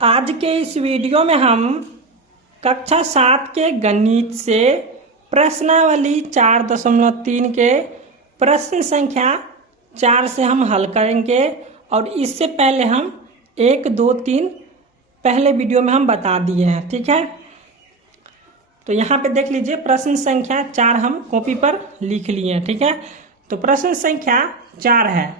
आज के इस वीडियो में हम कक्षा 7 के गणित से प्रश्नावली 4.3 के प्रश्न संख्या 4 से हम हल करेंगे। और इससे पहले हम 1, 2, 3 पहले वीडियो में हम बता दिए हैं। ठीक है, तो यहाँ पे देख लीजिए प्रश्न संख्या 4 हम कॉपी पर लिख लिए हैं। ठीक है, तो प्रश्न संख्या 4 है,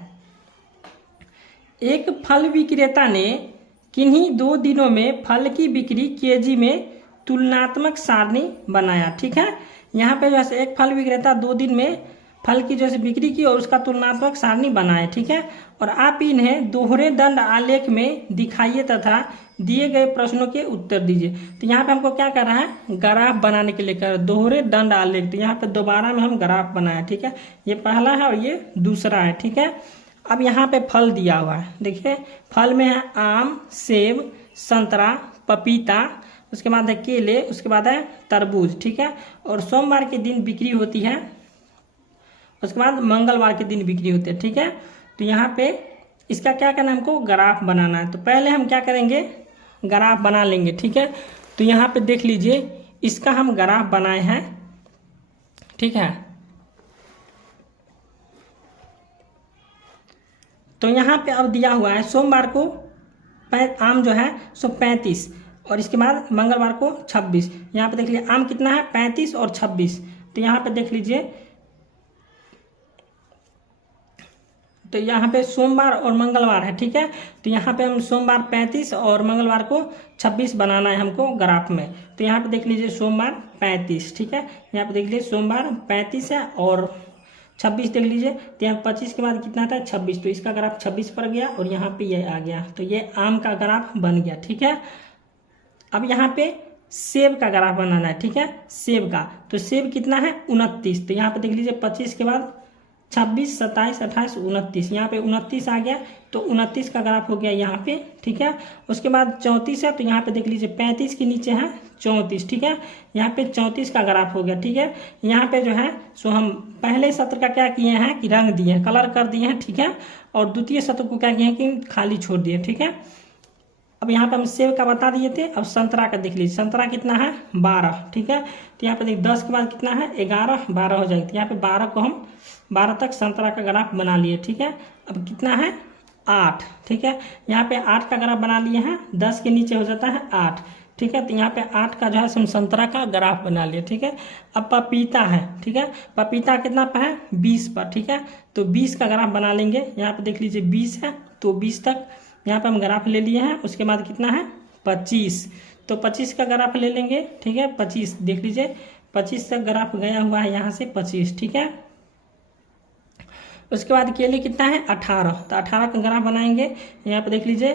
एक फल विक्रेता ने किन्हीं 2 दिनों में फल की बिक्री केजी में तुलनात्मक सारणी बनाया। ठीक है, यहाँ पे जैसे एक फल विक्रेता 2 दिन में फल की जैसे बिक्री की और उसका तुलनात्मक सारणी बनाए। ठीक है, और आप इन्हें दोहरे दंड आलेख में दिखाइए तथा दिए गए प्रश्नों के उत्तर दीजिए। तो यहाँ पे हमको क्या कर रहा है, ग्राफ बनाने के लिए कर दोहरे दंड आलेख। तो यहाँ पे दोबारा में हम ग्राफ बनाए। ठीक है, ये पहला है और ये दूसरा है। ठीक है, अब यहाँ पे फल दिया हुआ है, देखिए फल में है आम, सेब, संतरा, पपीता, उसके बाद है केले, उसके बाद है तरबूज। ठीक है, और सोमवार के दिन बिक्री होती है, उसके बाद मंगलवार के दिन बिक्री होती है। ठीक है, तो यहाँ पे इसका क्या करना है, हमको ग्राफ बनाना है। तो पहले हम क्या करेंगे, ग्राफ बना लेंगे। ठीक है, तो यहाँ पे देख लीजिए इसका हम ग्राफ बनाए हैं। ठीक है, तो यहाँ पे अब दिया हुआ है सोमवार को आम जो है 35 और इसके बाद मंगलवार को 26। यहाँ पे देख लीजिए आम कितना है 35 और 26। तो यहाँ पे देख लीजिए, तो यहाँ पे सोमवार और मंगलवार है। ठीक है, तो यहाँ पे हम सोमवार 35 और मंगलवार को 26 बनाना है हमको ग्राफ में। तो यहाँ पे देख लीजिए सोमवार 35। ठीक है, यहाँ पे देख लीजिए सोमवार 35 है और 26 देख लीजिए। तो यहाँ 25 के बाद कितना था 26, तो इसका ग्राफ 26 पर गया और यहाँ पे ये आ गया। तो ये आम का ग्राफ बन गया। ठीक है, अब यहाँ पे सेब का ग्राफ बनाना है। ठीक है, सेब का, तो सेब कितना है 29। तो यहाँ पे देख लीजिए 25 के बाद 26, 27, 28, 29, यहाँ पे 29 आ गया। तो 29 का ग्राफ हो गया यहाँ पे। ठीक है, उसके बाद 34 है, तो यहाँ पे देख लीजिए 35 के नीचे है 34। ठीक है, यहाँ पे 34 का ग्राफ हो गया। ठीक है, यहाँ पे जो है सो हम पहले सत्र का क्या किए हैं कि रंग दिए हैं, कलर कर दिए हैं। ठीक है, और द्वितीय सत्र को क्या किए हैं कि खाली छोड़ दिए। ठीक है, अब यहाँ पे हम सेब का बता दिए थे। अब संतरा का देख लीजिए, संतरा कितना है 12। ठीक है, तो यहाँ पे देख 10 के बाद कितना है 11, 12 हो जाएगी। तो यहाँ पे 12 को हम 12 तक संतरा का ग्राफ बना लिए। ठीक है, अब कितना है 8। ठीक है, यहाँ पे 8 का ग्राफ बना लिए हैं, 10 के नीचे हो जाता है 8। ठीक है, तो यहाँ पे 8 का जो है हम संतरा का ग्राफ बना लिए। ठीक है, अब पपीता है। ठीक है, पपीता कितना पर है 20 पर। ठीक है, तो 20 का ग्राफ बना लेंगे। यहाँ पे देख लीजिए 20 है, तो 20 तक यहाँ पे हम ग्राफ ले लिए हैं। उसके बाद कितना है 25, तो 25 का ग्राफ ले लेंगे। ठीक है, 25 देख लीजिए 25 तक ग्राफ गया हुआ है यहाँ से 25। ठीक है, उसके बाद केले कितना है 18, तो 18 का ग्राफ बनाएंगे। यहाँ पे देख लीजिए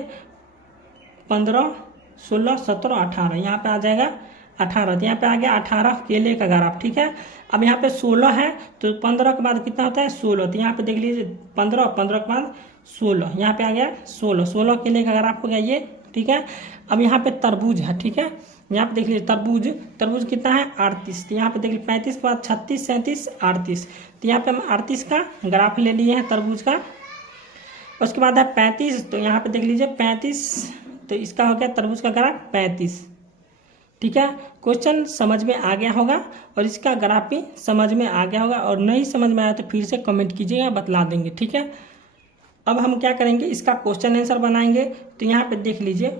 15, 16, 17, 18, यहाँ पे आ जाएगा 18। तो यहाँ पे आ गया 18 केले का ग्राफ। ठीक है, अब यहाँ पे 16 है, तो 15 के बाद कितना होता है 16। तो यहाँ पे देख लीजिए 15, 15 के बाद 16, यहाँ पे आ गया 16, 16 केले का ग्राफ हो गया ये। ठीक है, अब यहाँ पे तरबूज है। ठीक है, यहाँ पे देख लीजिए तरबूज, तरबूज कितना है 38। तो यहाँ पे देख लीजिए 35 के बाद 36, 37, 38। तो यहाँ पे हम 38 का ग्राफ ले लिए हैं तरबूज का। उसके बाद है 35, तो यहाँ पे देख लीजिए 35, तो इसका हो गया तरबूज का ग्राफ 35। ठीक है, क्वेश्चन समझ में आ गया होगा और इसका ग्राफ भी समझ में आ गया होगा। और नहीं समझ में आया तो फिर से कमेंट कीजिएगा, बतला देंगे। ठीक है, अब हम क्या करेंगे, इसका क्वेश्चन आंसर बनाएंगे। तो यहाँ पे देख लीजिए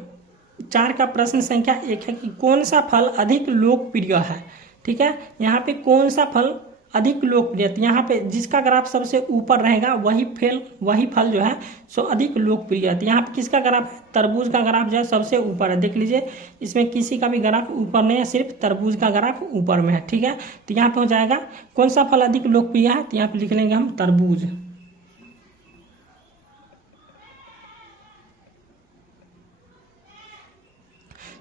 4 का प्रश्न संख्या 1 है कि कौन सा फल अधिक लोकप्रिय है। ठीक है, यहाँ पे कौन सा फल अधिक लोकप्रिय, तो यहाँ पे जिसका ग्राफ सबसे ऊपर रहेगा वही फल जो है सो अधिक लोकप्रिय है। तो यहाँ पे किसका ग्राफ है, तरबूज का ग्राफ जो है सबसे ऊपर है। देख लीजिए इसमें किसी का भी ग्राफ ऊपर नहीं है, सिर्फ तरबूज का ग्राफ ऊपर में है। ठीक है, तो यहाँ पे हो जाएगा कौन सा फल अधिक लोकप्रिय है, तो यहाँ पे लिख लेंगे हम तरबूज।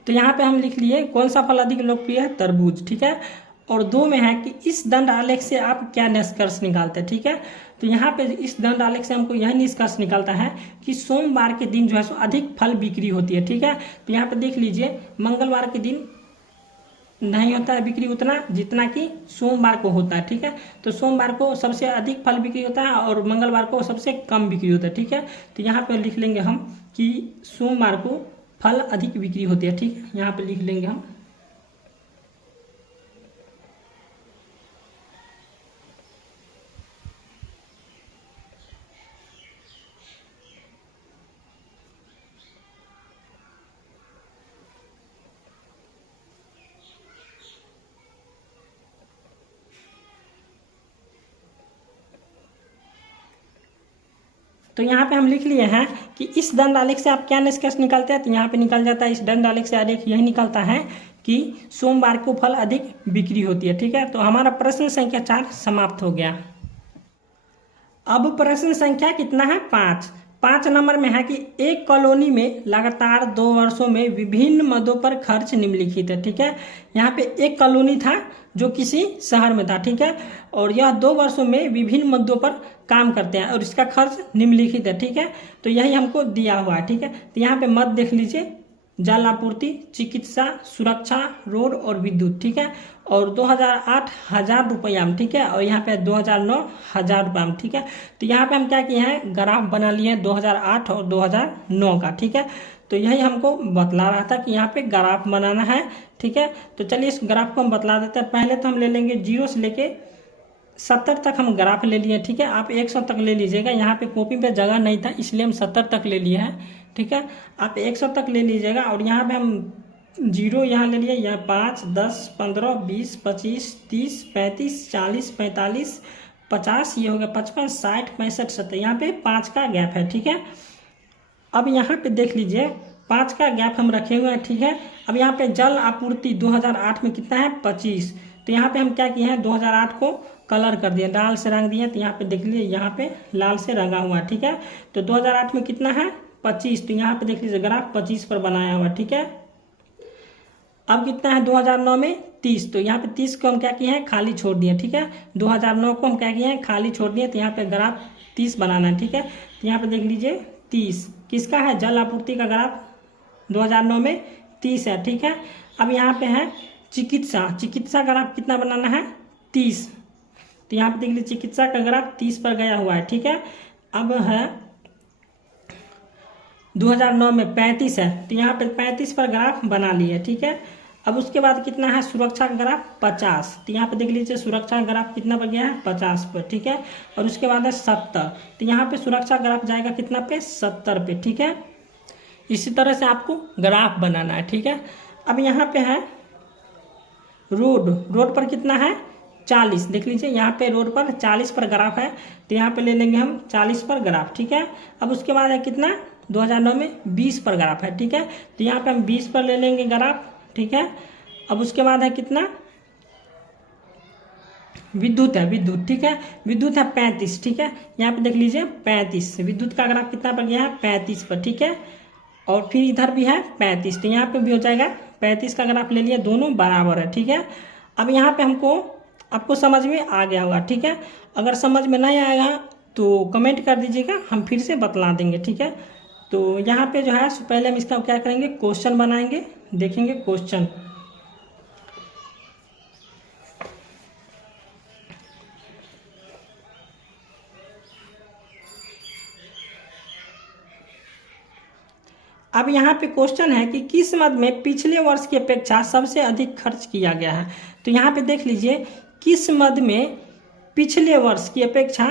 तो यहाँ पे हम लिख लिए कौन सा फल अधिक लोकप्रिय है, तरबूज। ठीक है, और 2 में है कि इस दंड आलेख से आप क्या निष्कर्ष निकालते हैं। ठीक है, तो यहाँ पे इस दंड आलेख से हमको यह निष्कर्ष निकलता है कि सोमवार के दिन जो है सो अधिक फल बिक्री होती है। ठीक है, तो यहाँ पे देख लीजिए मंगलवार के दिन नहीं होता है बिक्री उतना जितना कि सोमवार को होता है। ठीक है, तो सोमवार को सबसे अधिक फल बिक्री होता है और मंगलवार को सबसे कम बिक्री होता है। ठीक है, तो यहाँ पे लिख लेंगे हम कि सोमवार को फल अधिक बिक्री होती है। ठीक है, यहाँ पे लिख लेंगे हम। तो यहाँ पे हम लिख लिए हैं कि इस दंड आलेख से आप क्या निष्कर्ष निकालते हैं, तो यहाँ पे निकल जाता है, इस दंड आलेख से आलेख यही निकलता है कि सोमवार को फल अधिक बिक्री होती है। ठीक है, तो हमारा प्रश्न संख्या 4 समाप्त हो गया। अब प्रश्न संख्या कितना है, 5 नंबर में है कि एक कॉलोनी में लगातार 2 वर्षों में विभिन्न मदों पर खर्च निम्नलिखित है। ठीक है, यहाँ पे एक कॉलोनी था जो किसी शहर में था। ठीक है, और यह 2 वर्षों में विभिन्न मदों पर काम करते हैं और इसका खर्च निम्नलिखित है। ठीक है, तो यही हमको दिया हुआ है। ठीक है, तो यहाँ पे मद देख लीजिए, जल आपूर्ति, चिकित्सा, सुरक्षा, रोड और विद्युत। ठीक है, और 2008 1000 रुपया में। ठीक है, और यहाँ पे 2009 1000 रुपया में। ठीक है, तो यहाँ पे हम क्या किए हैं, ग्राफ बना लिए हैं 2008 और 2009 का। ठीक है, तो यही हमको बतला रहा था कि यहाँ पे ग्राफ बनाना है। ठीक है, तो चलिए इस ग्राफ को हम बतला देते हैं। पहले तो हम ले लेंगे 0 से लेके 70 तक हम ग्राफ ले लिए। ठीक है, आप 100 तक ले लीजिएगा, यहाँ पे कॉपी पे जगह नहीं था इसलिए हम 70 तक ले लिए हैं। ठीक है, आप 100 तक ले लीजिएगा, और यहाँ पे हम 0 यहाँ ले लिए, यहाँ 5 10 15 20 25 30 35 40 45 50, ये हो गया 55 60 65 70, यहाँ पे 5 का गैप है। ठीक है, अब यहाँ पे देख लीजिए 5 का गैप हम रखे हुए हैं। ठीक है, अब यहाँ पे जल आपूर्ति 2008 में कितना है, 25। तो यहाँ पे हम क्या किए हैं, 2008 को कलर कर दिया, लाल से रंग दिया, तो यहाँ पे देख लीजिए यहाँ पे लाल से रंगा हुआ है। ठीक है, तो 2008 में कितना है, 25, तो यहाँ पे देख लीजिए ग्राफ 25 पर बनाया हुआ। ठीक है, अब कितना है 2009 में 30, तो यहाँ पे 30 को हम क्या किए हैं, खाली छोड़ दिए। ठीक है, 2009 को हम क्या किए हैं, खाली छोड़ दिए, तो यहाँ पे ग्राफ 30 बनाना है। ठीक है, तो यहाँ पे देख लीजिए 30 किसका है, जल आपूर्ति का ग्राफ 2009 में 30 है। ठीक है, अब यहाँ पे है चिकित्सा ग्राफ कितना बनाना है, 30, तो यहाँ पे देख लीजिए चिकित्सा का ग्राफ 30 पर गया हुआ है। ठीक है, अब है 2009 में 35 है, तो यहाँ पे 35 पर ग्राफ बना लिए। ठीक है, अब उसके बाद कितना है, सुरक्षा का ग्राफ 50, तो यहाँ पे देख लीजिए सुरक्षा का ग्राफ कितना पर गया है, 50 पर। ठीक है, और उसके बाद है 70, तो यहाँ पे सुरक्षा ग्राफ जाएगा कितना पे, 70 पे। ठीक है, इसी तरह से आपको ग्राफ बनाना है। ठीक है, अब यहाँ पे है रोड पर कितना है, 40, देख लीजिए यहाँ पे रोड पर 40 पर ग्राफ है, तो यहाँ पे ले लेंगे हम 40 पर ग्राफ। ठीक है, अब उसके बाद है कितना, 2009 में 20 पर ग्राफ है। ठीक है, तो यहाँ पे हम 20 पर ले लेंगे ग्राफ। ठीक है, अब उसके बाद है कितना, विद्युत है, ठीक है, विद्युत है 35। ठीक है, यहाँ पे देख लीजिए 35, विद्युत का ग्राफ कितना पर गया है, 35 पर। ठीक है, और फिर इधर भी है 35, तो यहाँ पे भी हो जाएगा 35 का ग्राफ ले लिया, दोनों बराबर है। ठीक है, अब यहाँ पे आपको समझ में आ गया होगा। ठीक है, अगर समझ में नहीं आएगा तो कमेंट कर दीजिएगा, हम फिर से बतला देंगे। ठीक है, तो यहाँ पे जो है पहले हम इसका क्या करेंगे, क्वेश्चन बनाएंगे, देखेंगे क्वेश्चन। अब यहाँ पे क्वेश्चन है कि किस मद में पिछले वर्ष की अपेक्षा सबसे अधिक खर्च किया गया है। तो यहाँ पे देख लीजिए किस मद में पिछले वर्ष की अपेक्षा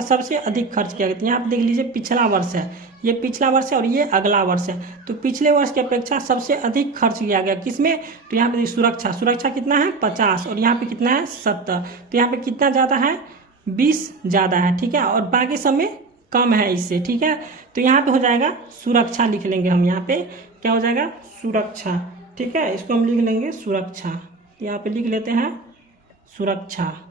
सबसे अधिक खर्च किया गया। तो यहाँ पे देख लीजिए पिछला वर्ष है, ये पिछला वर्ष है और ये अगला वर्ष है, तो पिछले वर्ष की अपेक्षा सबसे अधिक खर्च किया गया किसमें, तो यहाँ पे सुरक्षा कितना है, 50, और यहाँ पे कितना है, 70, तो यहाँ पे कितना ज़्यादा है, 20 ज़्यादा है। ठीक है, और बाकी सब में कम है इससे। ठीक है, तो यहाँ पे हो जाएगा सुरक्षा, लिख लेंगे हम, यहाँ पे क्या हो जाएगा, सुरक्षा। ठीक है, इसको हम लिख लेंगे सुरक्षा, यहाँ पे लिख लेते हैं सुरक्षा।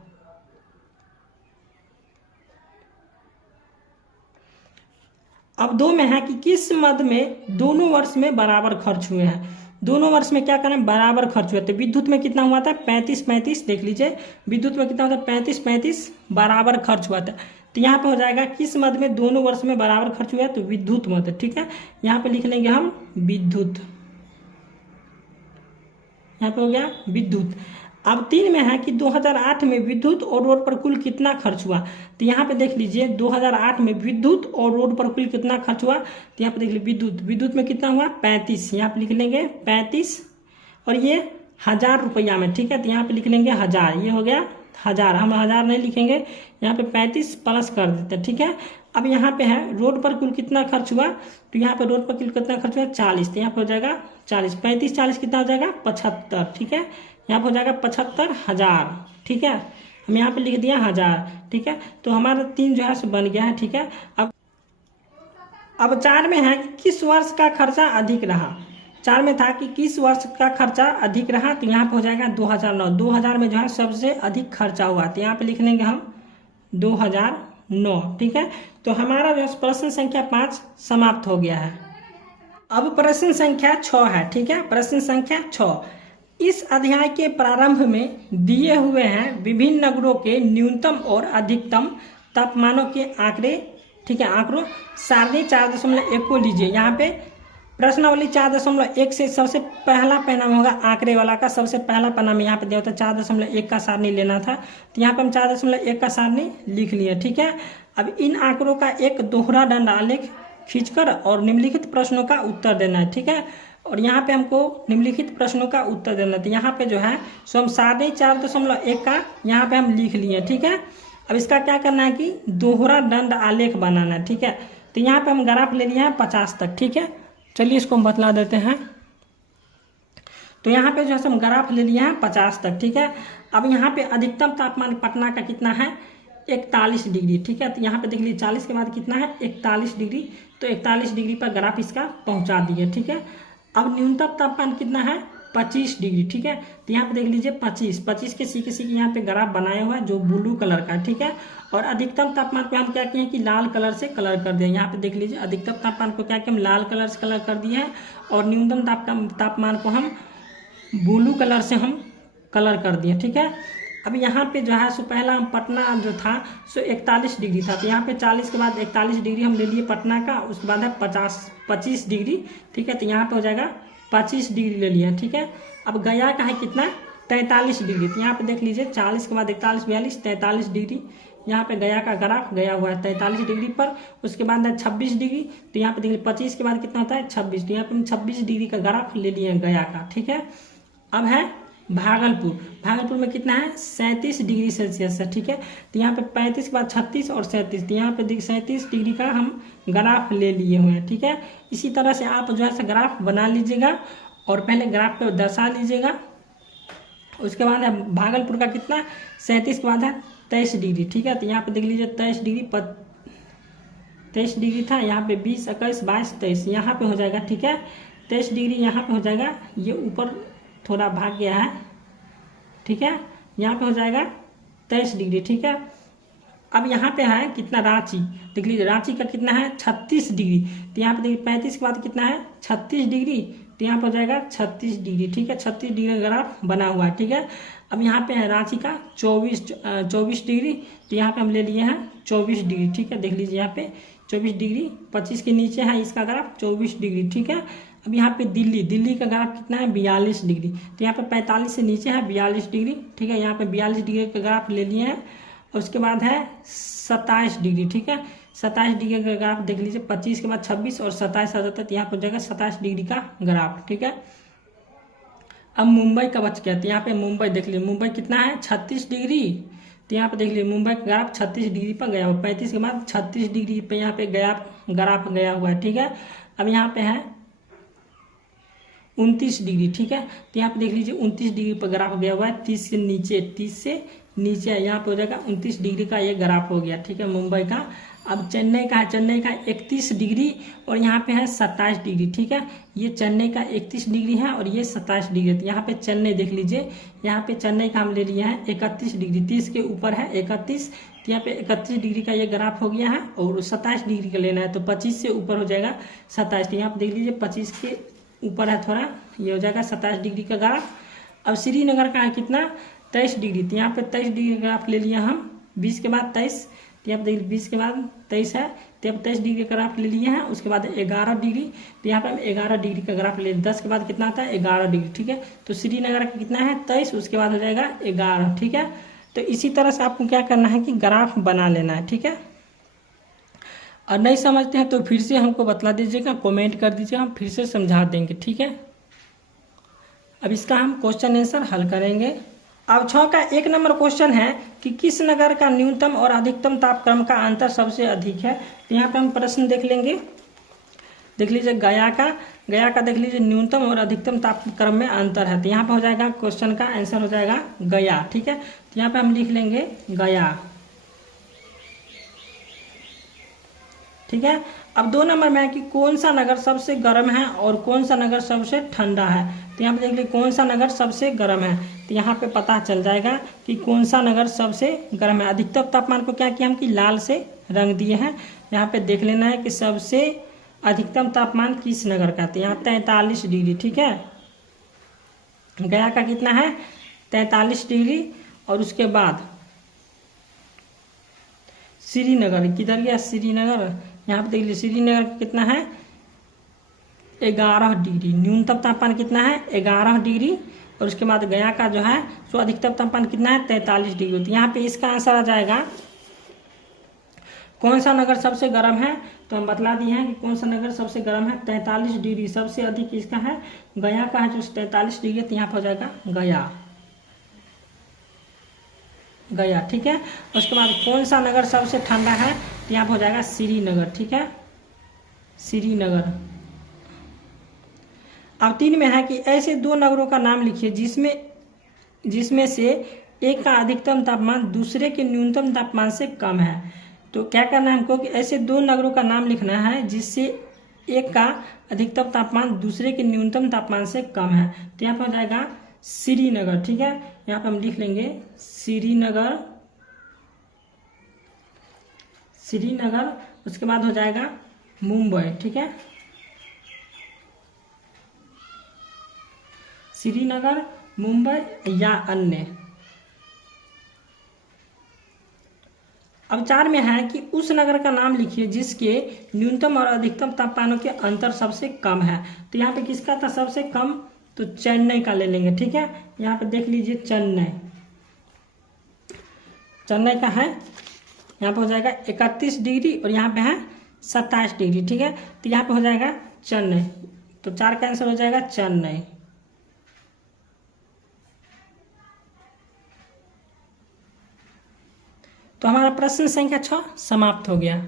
अब 2 में है कि किस मद में दोनों वर्ष में बराबर खर्च हुए हैं। दोनों वर्ष में क्या करें, बराबर खर्च हुए। तो विद्युत में कितना हुआ था, 35 देख लीजिए, विद्युत में कितना हुआ था, 35 बराबर खर्च हुआ था। तो यहाँ पे हो जाएगा किस मद में दोनों वर्ष में बराबर खर्च हुआ है, तो विद्युत मद। ठीक है, यहाँ पे लिख लेंगे हम विद्युत, यहाँ पे हो गया विद्युत। अब 3 में है कि 2008 में विद्युत और रोड पर कुल कितना खर्च हुआ। तो यहाँ पे देख लीजिए 2008 में विद्युत और रोड पर कुल कितना खर्च हुआ। तो यहाँ पे देख लीजिए विद्युत में कितना हुआ 35, यहाँ पे लिख लेंगे 35 और ये 1000 रुपया में, ठीक है। तो यहाँ पे लिख लेंगे 1000, ये हो गया 1000, हम 1000 नहीं लिखेंगे, यहाँ पे 35 प्लस कर देते हैं, ठीक है। अब यहाँ पे है रोड पर कुल कितना खर्च हुआ। तो यहाँ पे रोड पर कुल कितना खर्च हुआ 40, तो यहाँ पे हो जाएगा 40, 35 40 कितना हो जाएगा 75, ठीक है। यहाँ पे हो जाएगा 75,000, ठीक है। हम यहाँ पे लिख दिया 1000, ठीक है। तो हमारा 3 जो है सो बन गया है, ठीक है। अब 4 में है कि किस वर्ष का खर्चा अधिक रहा। 4 में था कि किस वर्ष का खर्चा अधिक रहा। तो यहाँ पे हो जाएगा 2009, 2000 में जो है सबसे अधिक खर्चा हुआ। तो यहाँ पे लिख लेंगे हम 2009, ठीक है। तो हमारा जो प्रश्न संख्या 5 समाप्त हो गया है। अब प्रश्न संख्या 6 है, ठीक है। प्रश्न संख्या 6, इस अध्याय के प्रारंभ में दिए हुए हैं विभिन्न नगरों के न्यूनतम और अधिकतम तापमानों के आंकड़े, ठीक है। आंकड़ों सारणी 4.1 को लीजिए। यहाँ पे प्रश्नावली 4.1 से सबसे पहला पन्ना होगा आंकड़े वाला का, सबसे पहला पन्ना में यहाँ पे दिया होता है 4.1 का सारणी लेना था। तो यहाँ पे हम 4.1 का सारणी लिख लिए, ठीक है। अब इन आंकड़ों का एक दोहरा दंड आलेख खींचकर और निम्नलिखित प्रश्नों का उत्तर देना है, ठीक है। और यहाँ पे हमको निम्नलिखित प्रश्नों का उत्तर देना है। यहाँ पे जो है सो हम सारणी 4.1 का यहाँ पे हम लिख लिए, ठीक है। अब इसका क्या करना है कि दोहरा दंड आलेख बनाना है, ठीक है। तो यहाँ पे हम ग्राफ ले लिए हैं 50 तक, ठीक है। चलिए इसको हम बतला देते हैं। तो यहाँ पे जो है हम ग्राफ ले लिए हैं 50 तक, ठीक है। अब यहाँ पे अधिकतम तापमान पटना का कितना है 41 डिग्री, ठीक है। तो यहाँ पे देख लीजिए 40 के बाद कितना है 41 डिग्री। तो 41 डिग्री पर ग्राफ इसका पहुँचा दिए, ठीक है। अब न्यूनतम तापमान कितना है 25 डिग्री, ठीक है। तो यहाँ पे देख लीजिए 25 के सी यहाँ पे ग्राफ बनाया हुआ है जो ब्लू कलर का, ठीक है। और अधिकतम तापमान पे हम क्या किए हैं कि लाल कलर से कलर कर दिए। यहाँ पे देख लीजिए अधिकतम तापमान को क्या किया हम लाल कलर से कलर कर दिए हैं और न्यूनतम तापमान को हम ब्लू कलर से हम कलर कर दिए, ठीक है। अब यहाँ पे जो है सो पहला हम पटना जो था सो 41 डिग्री था। तो यहाँ पे 40 के बाद 41 डिग्री हम ले लिए पटना का, उसके बाद है 25 डिग्री, ठीक है। तो यहाँ पे हो जाएगा 25 डिग्री ले लिया, ठीक है। अब गया का है कितना 43 डिग्री। तो यहाँ पे देख लीजिए 40 के बाद 41 42 43 डिग्री। यहाँ पे गया का ग्राफ गया हुआ है 43 डिग्री पर, उसके बाद है 26 डिग्री। तो यहाँ पे देखिए 25 के बाद कितना होता है 26। तो यहाँ पे हम 26 डिग्री का ग्राफ ले लिए गया का, ठीक है। अब है भागलपुर में कितना है 37 डिग्री सेल्सियस है, ठीक है। तो यहाँ पे 35 के बाद 36 और 37। तो यहाँ पे देखिए 37 डिग्री का हम ग्राफ ले लिए हुए हैं, ठीक है। इसी तरह से आप जो है ग्राफ बना लीजिएगा और पहले ग्राफ पे दर्शा लीजिएगा। उसके बाद है भागलपुर का कितना 37 के बाद है 23 डिग्री, ठीक है। तो यहाँ पे देख लीजिए 23 डिग्री था, यहाँ पे 20 21 22 23 यहाँ पे हो जाएगा, ठीक है। 23 डिग्री यहाँ पे हो जाएगा, ये ऊपर थोड़ा भाग गया है, ठीक है। यहाँ पे हो जाएगा 23 डिग्री, ठीक है। अब यहाँ पे है कितना रांची, देख लीजिए रांची का कितना है 36 डिग्री। तो यहाँ पे देखिए 35 के बाद कितना है 36 डिग्री। तो यहाँ पे हो जाएगा 36 डिग्री, ठीक है। 36 डिग्री ग्राफ बना हुआ है, ठीक है। अब यहाँ पे है रांची का 24 डिग्री। तो यहाँ पे हम ले लिए हैं 24 डिग्री, ठीक है। देख लीजिए यहाँ पे 24 डिग्री 25 के नीचे है इसका ग्राफ 24 डिग्री, ठीक है। अब यहाँ पे दिल्ली का ग्राफ कितना है 42 डिग्री। तो यहाँ पे 45 से नीचे है 42 डिग्री, ठीक है। यहाँ पे 42 डिग्री का ग्राफ ले लिए हैं। और उसके बाद है 27 डिग्री, ठीक है। 27 डिग्री का ग्राफ देख लीजिए 25 के बाद 26 और 27 आ जाता है। तो यहाँ पर जगह 27 डिग्री का ग्राफ, ठीक है। अब मुंबई का बच गया। तो यहाँ पे मुंबई देख लीजिए, मुंबई कितना है 36 डिग्री। तो यहाँ पे देख लीजिए मुंबई का ग्राफ 36 डिग्री पर गया हुआ, 35 के बाद 36 डिग्री पे यहाँ पे ग्राफ गया हुआ है, ठीक है। अब यहाँ पे है 29 डिग्री, ठीक है। तो यहाँ पे देख लीजिए 29 डिग्री पर ग्राफ गया हुआ है, 30 से नीचे है, यहाँ पे हो जाएगा 29 डिग्री का ये ग्राफ हो गया, ठीक है मुंबई का। अब चेन्नई का 31 डिग्री और यहाँ पे है 27 डिग्री, ठीक है। ये चेन्नई का 31 डिग्री है और ये 27 डिग्री। तो यहाँ पे चेन्नई देख लीजिए, यहाँ पे चेन्नई का हम ले लिए हैं 31 डिग्री, 30 के ऊपर है 31। तो यहाँ पे 31 डिग्री का ये ग्राफ हो गया है और 27 डिग्री का लेना है, तो 25 से ऊपर हो जाएगा 27। तो यहाँ पे देख लीजिए 25 के ऊपर है थोड़ा, ये हो जाएगा 27 डिग्री का ग्राफ। अब श्रीनगर का है कितना 23 डिग्री। तो यहाँ पे 23 डिग्री का ग्राफ ले लिया हम, 20 के बाद 23। तो यहाँ पे देखिए 20 के बाद 23 है। तो तो अब 23 डिग्री का ग्राफ ले लिए हैं। उसके बाद 11 डिग्री, तो यहाँ पे हम 11 डिग्री का ग्राफ ले 10 के बाद कितना आता है 11 डिग्री, ठीक है। तो श्रीनगर का कितना है 23, उसके बाद हो जाएगा 11, ठीक है। तो इसी तरह से आपको क्या करना है कि ग्राफ बना लेना है, ठीक है। और नहीं समझते हैं तो फिर से हमको बतला दीजिएगा, कमेंट कर दीजिएगा, हम फिर से समझा देंगे, ठीक है। अब इसका हम क्वेश्चन आंसर हल करेंगे। अब 6 का 1 नंबर क्वेश्चन है कि किस नगर का न्यूनतम और अधिकतम तापक्रम का अंतर सबसे अधिक है। तो यहाँ पे हम प्रश्न देख लेंगे, देख लीजिए गया का देख लीजिए न्यूनतम और अधिकतम तापक्रम में अंतर है। तो यहाँ पे हो जाएगा क्वेश्चन का आंसर हो जाएगा गया, ठीक है। तो यहाँ पे हम लिख लेंगे गया, ठीक है। अब 2 नंबर में है कि कौन सा नगर सबसे गर्म है और कौन सा नगर सबसे ठंडा है। तो यहाँ पे देख लीजिए कौन सा नगर सबसे गर्म है, तो यहाँ पे पता चल जाएगा कि कौन सा नगर सबसे गर्म है। अधिकतम तापमान को क्या किया हम कि लाल से रंग दिए हैं। यहाँ पे देख लेना है कि सबसे अधिकतम तापमान किस नगर का, तो यहाँ 43 डिग्री, ठीक है। गया का कितना है 43 डिग्री, और उसके बाद श्रीनगर किधर गया, श्रीनगर, यहाँ पे देख लीजिए श्रीनगर कितना है 11 डिग्री, न्यूनतम तापमान कितना है 11 डिग्री, और उसके बाद गया का जो है सो अधिकतम तापमान कितना है 43 डिग्री। तो यहाँ पे इसका आंसर आ जाएगा कौन सा नगर सबसे गर्म है। तो हम बतला दिए हैं कि कौन सा नगर सबसे गर्म है, 43 डिग्री सबसे अधिक इसका है गया का है जो 43 डिग्री, तो यहाँ पर हो जाएगा गया, ठीक है। उसके बाद कौन सा नगर सबसे ठंडा है, तो यहाँ पर हो जाएगा श्रीनगर, ठीक है, श्रीनगर। अब 3 में है कि ऐसे 2 नगरों का नाम लिखिए जिसमें से एक का अधिकतम तापमान दूसरे के न्यूनतम तापमान से कम है। तो क्या करना है हमको कि ऐसे 2 नगरों का नाम लिखना है जिससे एक का अधिकतम तापमान दूसरे के न्यूनतम तापमान से कम है। तो यहाँ पर हो जाएगा श्रीनगर, ठीक है। यहाँ पर हम लिख लेंगे श्रीनगर, उसके बाद हो जाएगा मुंबई, ठीक है, श्रीनगर, मुंबई या अन्य। अब 4 में है कि उस नगर का नाम लिखिए जिसके न्यूनतम और अधिकतम तापमानों के अंतर सबसे कम है। तो यहाँ पे किसका था सबसे कम, तो चेन्नई का ले लेंगे, ठीक है। यहाँ पे देख लीजिए चेन्नई का है, यहाँ पे हो जाएगा 31 डिग्री, और यहाँ पे है 27 डिग्री, ठीक है। तो यहाँ पे हो जाएगा चेन्नई, तो 4 का आंसर हो जाएगा चेन्नई। तो हमारा प्रश्न संख्या 6 समाप्त हो गया।